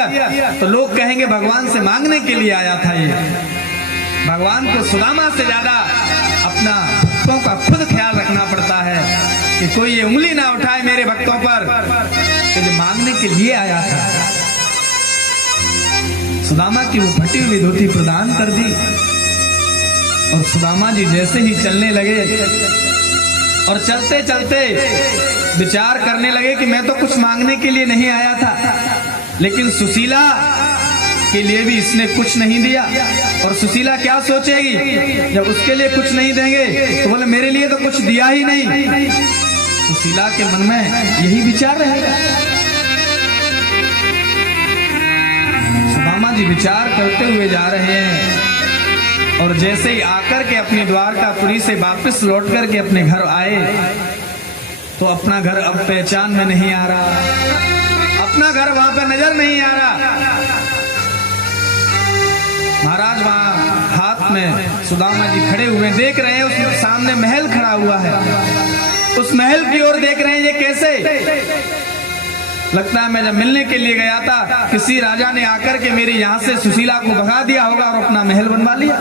तो लोग कहेंगे भगवान से मांगने के लिए आया था ये। भगवान को सुदामा से ज्यादा अपना भक्तों का खुद ख्याल रखना पड़ता है कि कोई ये उंगली ना उठाए मेरे भक्तों पर, तो जो मांगने के लिए आया था। सुदामा की वो फटी हुई धोती प्रदान कर दी, और सुदामा जी जैसे ही चलने लगे और चलते चलते विचार करने लगे कि मैं तो कुछ मांगने के लिए नहीं आया था, लेकिन सुशीला के लिए भी इसने कुछ नहीं दिया, और सुशीला क्या सोचेगी जब उसके लिए कुछ नहीं देंगे, तो बोले मेरे लिए तो कुछ दिया ही नहीं। सुशीला के मन में यही विचार रहेगा। सुदामा जी विचार करते हुए जा रहे हैं, और जैसे ही आकर के अपनी द्वारकापुरी से वापस लौट करके अपने घर आए, तो अपना घर अब पहचान में नहीं आ रहा, अपना घर वहां पे नजर नहीं आ रहा। महाराज वहां हाथ में सुदामा जी खड़े हुए देख रहे हैं, उस सामने महल खड़ा हुआ है, उस महल की ओर देख रहे हैं। ये कैसे? लगता है मैं जब मिलने के लिए गया था किसी राजा ने आकर के मेरी यहाँ से सुशीला को भगा दिया होगा और अपना महल बनवा लिया।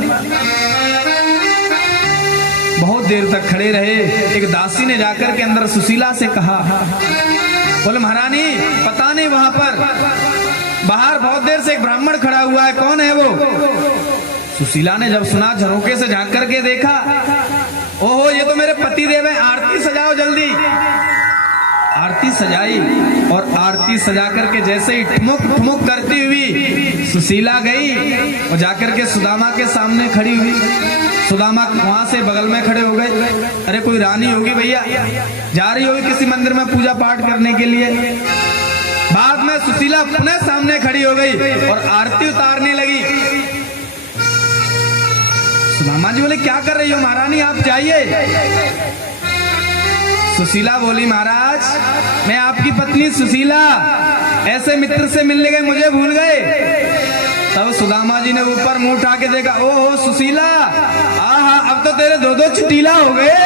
बहुत देर तक खड़े रहे। एक दासी ने जाकर के अंदर सुशीला से कहा, बोले महारानी पता नहीं वहां पर बाहर बहुत देर से एक ब्राह्मण खड़ा हुआ है, कौन है वो? सुशीला ने जब सुना, झरोके से झांक करके देखा, ओहो ये तो मेरे पति देव है, आरती सजाओ जल्दी। आरती सजाई और आरती सजा करके जैसे ही ठुमुक ठुमुक करती हुई सुशीला गई और जाकर के सुदामा के सामने खड़ी हुई। सुदामा वहां से बगल में खड़े हो गए। अरे कोई रानी होगी भैया, जा रही होगी किसी मंदिर में पूजा पाठ करने के लिए। बाद में सुशीला पुनः सामने खड़ी हो गई और आरती उतारने लगी। सुदामा जी बोले क्या कर रही हो महारानी, आप जाइए। सुशीला बोली महाराज मैं आपकी पत्नी सुशीला, ऐसे मित्र से मिलने गए मुझे भूल गए। तब सुदामा जी ने ऊपर मुंह उठा के देखा, ओहो सुशीला, आहा अब तो तेरे दो दो चुटीला हो गए।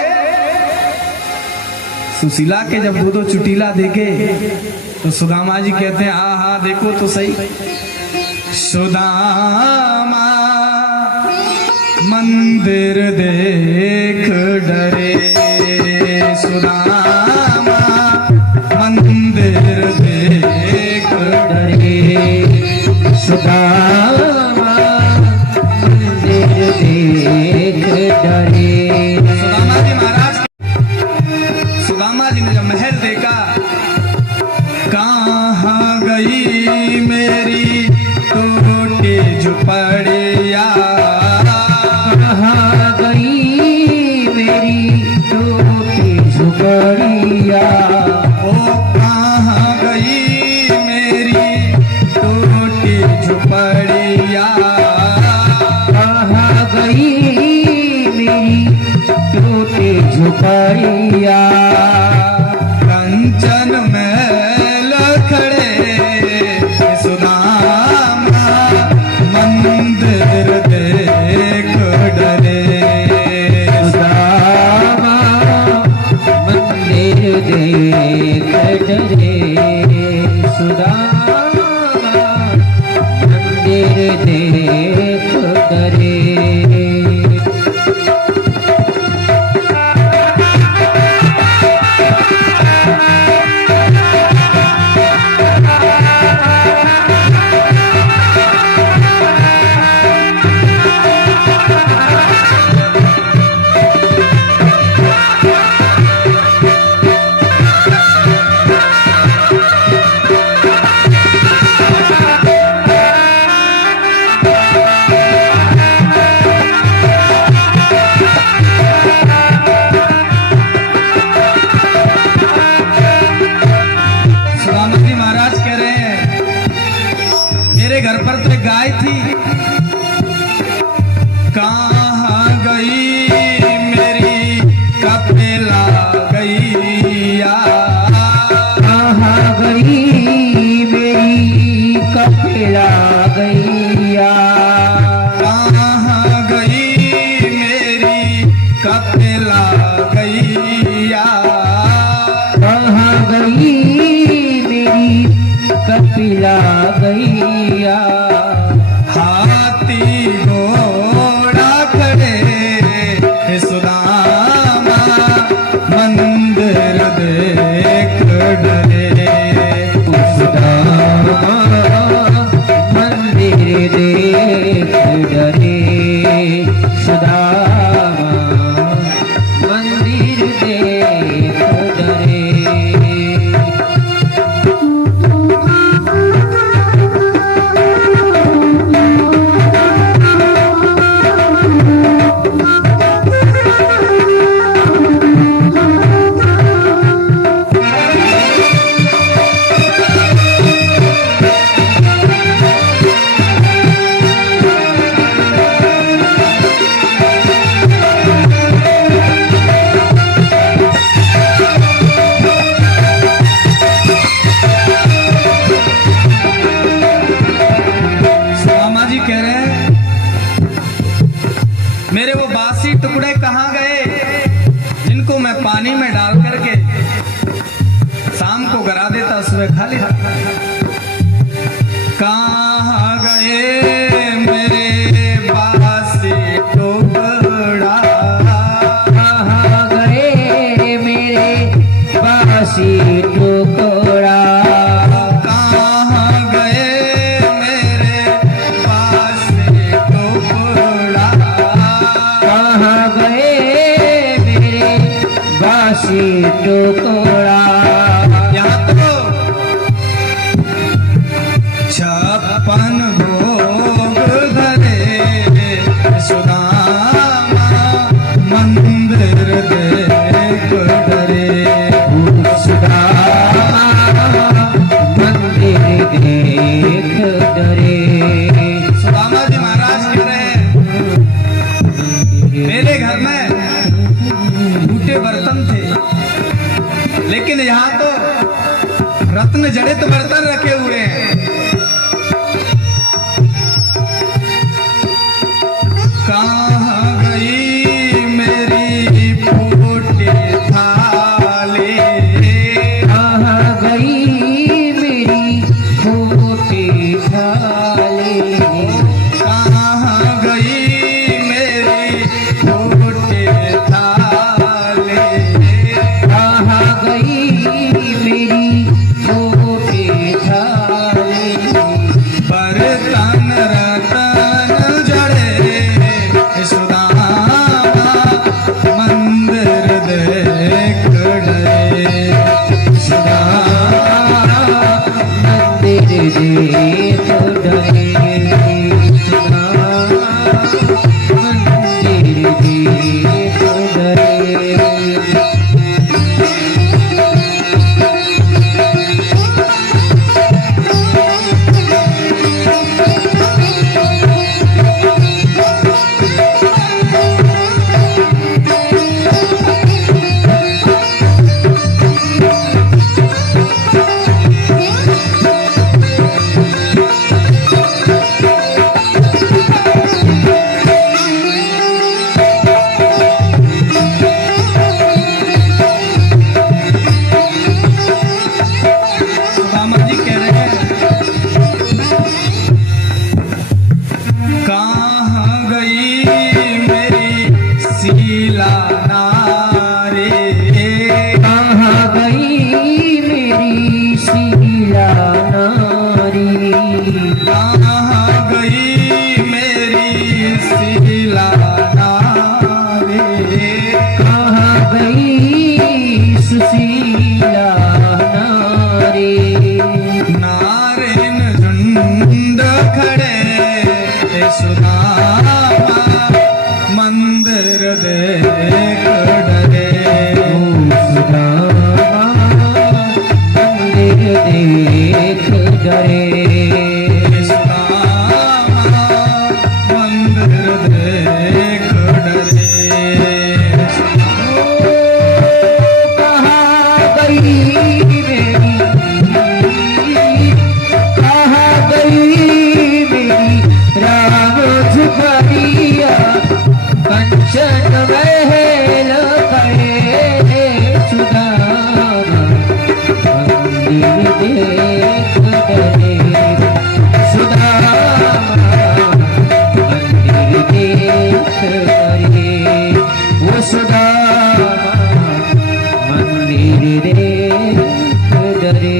सुशीला के जब दो दो चुटीला देखे तो सुदामा जी कहते हैं, आहा देखो तो सही। सुदामा मंदिर देख डरे, सुदामा मंदिर देख डरे, सुदामा मंदिर देख डरे। सुदामा जी महाराज, सुदामा जी ने जब महल देखा, कहाँ गई मेरी टूटी झुपड़िया, कहाँ गई मेरी टूटी झुपड़िया, ओ कहाँ गई मेरी टूटी झुपड़िया, कहाँ गई मेरी टूटी झुपड़िया। कंचन में लखड़े सुदामा मंदिर देख डरे, सुदामा मंदिर देख डरे, सुदामा मंदिर देख डरे। घर पर तो एक गाय थी, कहाँ गई मेरी कपिला गैया, कहाँ गई मेरी कपिला गैया, कहाँ गई मेरी कपिला गैया, कहाँ गई मेरी कपिला गैया। हाथी घोड़ा खड़े सुदामा मंदिर देख डरे, सुदामा मंदिर देख डरे, सुदामा मंदिर देख डरे। मेरे वो बासी टुकड़े कहाँ गए जिनको मैं पानी में डाल करके शाम को गरा देता, सुबह खा लेता। कहाँ गए मेरे बासी टुकड़ा, कहाँ गए मेरे बासी टुकड़ा, कहाँ गए मेरे बासी टुकड़ा, बासी टुकड़ा यहाँ तो 56 भोग धरे सुदामा मंदिर देख डरे सुदामा मंदिर देख डरे सुदामा जी महाराज कह रहे हैं मेरे घर में टूटे बर्तन थे, लेकिन यहाँ तो रत्न जड़ित बर्तन रखे हुए हैं। कहाँ गई मेरी फूटे थाली, कहाँ गई मेरी फूटी थाली कहाँ गई मेरी फूटे थाली, कहाँ गई मेरी फूटी थाली बर्तन रतन जड़े सुदामा मंदिर देख डरे सुदामा मंदिर देख डरे सुदामा मंदिर देख डरे सुदामा जी कह रहे हैं कहाँ गई मेरी शीला नारी, कहाँ गई मेरी शीला नारी कहाँ गई मेरी शीला नारी, कहाँ गई सुशीला नारी नारिन झुंड खड़े सुदामा मंदिर देख डरे सुदामा मंदिर देख डरे सुदामा मंदिर देख डरे कहाँ गई मेरी कहाँ गई मेरी राम झुकरिया कंचन महल करे सुदामा मंदिर देख डरे सुदामा मंदिर देख डरे वो सुदामा मंदिर देख डरे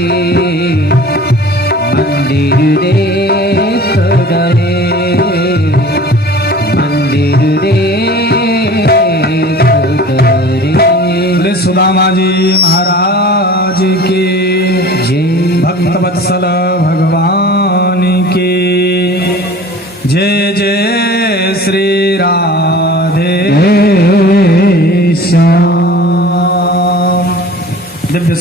मंदिर देख डरे मंदिर देख डरे बोले सुदामा जी महाराज के जय भक्त वत्सल भगवान के जय जय श्री राधे श्याम दिव्य